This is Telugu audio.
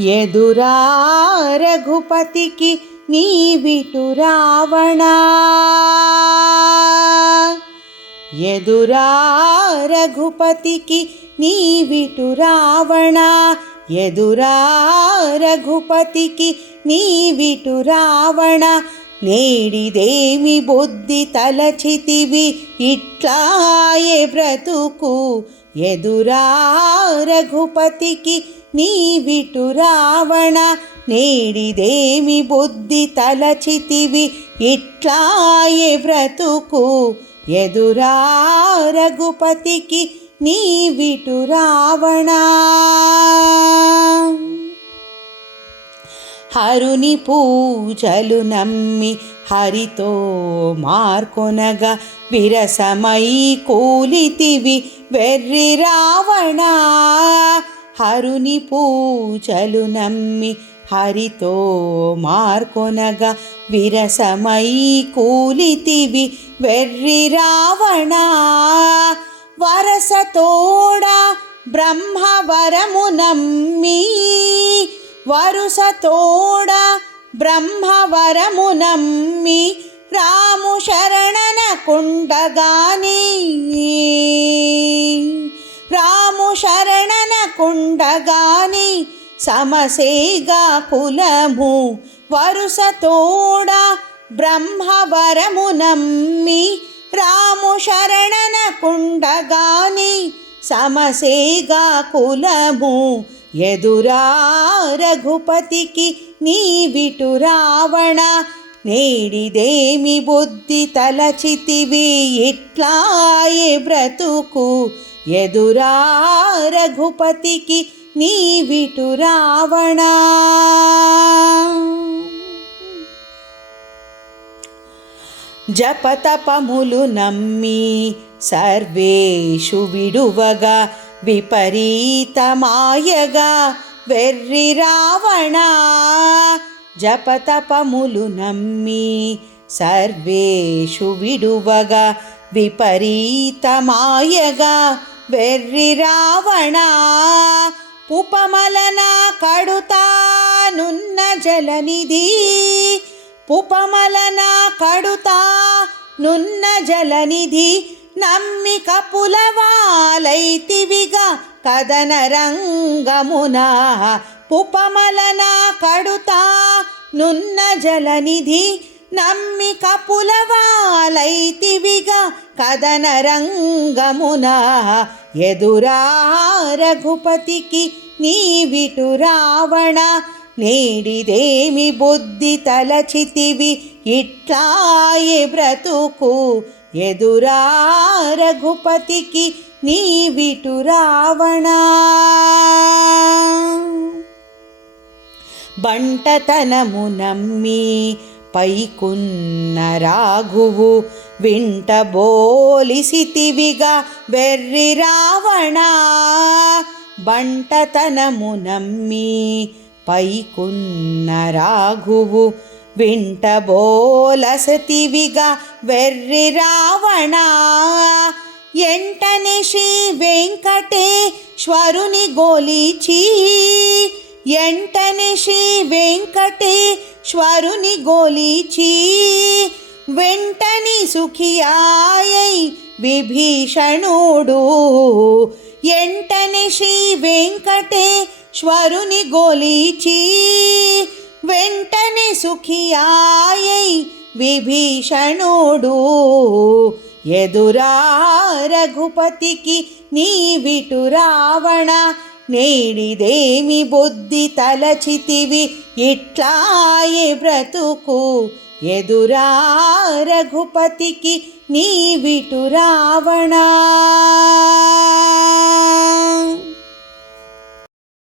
ఎదురా రఘుపతికి నీవిటు రావణా, ఎదురా రఘుపతికి నీవిటు రావణా, ఎదురా రఘుపతికి నీవిటు రావణా. నేడిదేమి బుద్ధి తలచితివి ఇట్లాయే బ్రతుకు, ఎదురా రఘుపతికి నీవిటు రావణా. నేడిదేమి బుద్ధి తలచితివి ఇట్లాయే బ్రతుకు, ఎదురా రఘుపతికి నీవిటు రావణా. హరుని పూజలు నమ్మి హరితో మార్కొనగా విరసమై కూలితివి వెర్రి రావణా. హరుని పూజలు నమ్మి హరితో మార్కొనగా విరసమై కూలితివి వెర్రి రావణా. వరసతోడా బ్రహ్మవరము నమ్మి, వరుసతోడా బ్రహ్మవరము నమ్మి రాము శరణన కుండగాని, రాము శరణన కుండగాని సమసేగా కులము. వరుసతోడా బ్రహ్మవరము నమ్మి రాము శరణన కుండగాని సమసేగా కులము, ఎదురా రఘుపతికి నీవిటు రావణా. నేడిదేమి బుద్ధి తలచితివి ఇట్లాయే బ్రతుకు, ఎదురా రఘుపతికి నీవిటు రావణా. జపతపములు నమ్మి సర్వేషు విడువగా విపరీతమాయగా వెర్రి రావణా. జపతపములు నమ్మి సర్వేషు విడువగా విపరీతమాయగా వెర్రి రావణా. పుపమలన కడుతానున్న జలనిధి, పుపమలన కడుతానున్న జలనిధి నమ్మి కపులవాలైతివిగా కదన రంగమున. పుపమలన కడుతానున్న జలనిధి నమ్మి కపులవాలైతివిగా కదన రంగమున, ఎదురా రఘుపతికి నీవిటు రావణా. నేడిదేమి బుద్ధి తలచితివి ఇట్లాయే బ్రతుకు, ఎదురా రఘుపతికి నీవిటు రావణా. బంటతనము నమ్మి పైకున్న రాఘువు వింట బోలిసితివిగా వెర్రి రావణా. బంటతనము నమ్మి పైకున్న రాఘువు వింట బోలసతివిగా వెర్రి రావణా. ఎంటనే శ్రీ వెంకటేశ్వరుని గోలిచి, ఎంటనే శ్రీ వెంకటేశ్వరుని గోలిచి వెంటని సుఖియాయై విభీషణుడు. ఎంటనే శ్రీ వెంకటేశ్వరుని గోలిచి వెంటనే సుఖియాయై విభీషణుడు, ఎదురా రఘుపతికి నీవిటు రావణా. నేడిదేమి బుద్ధి తలచితివి ఇట్లాయే బ్రతుకు, ఎదురా రఘుపతికి నీవిటు రావణా.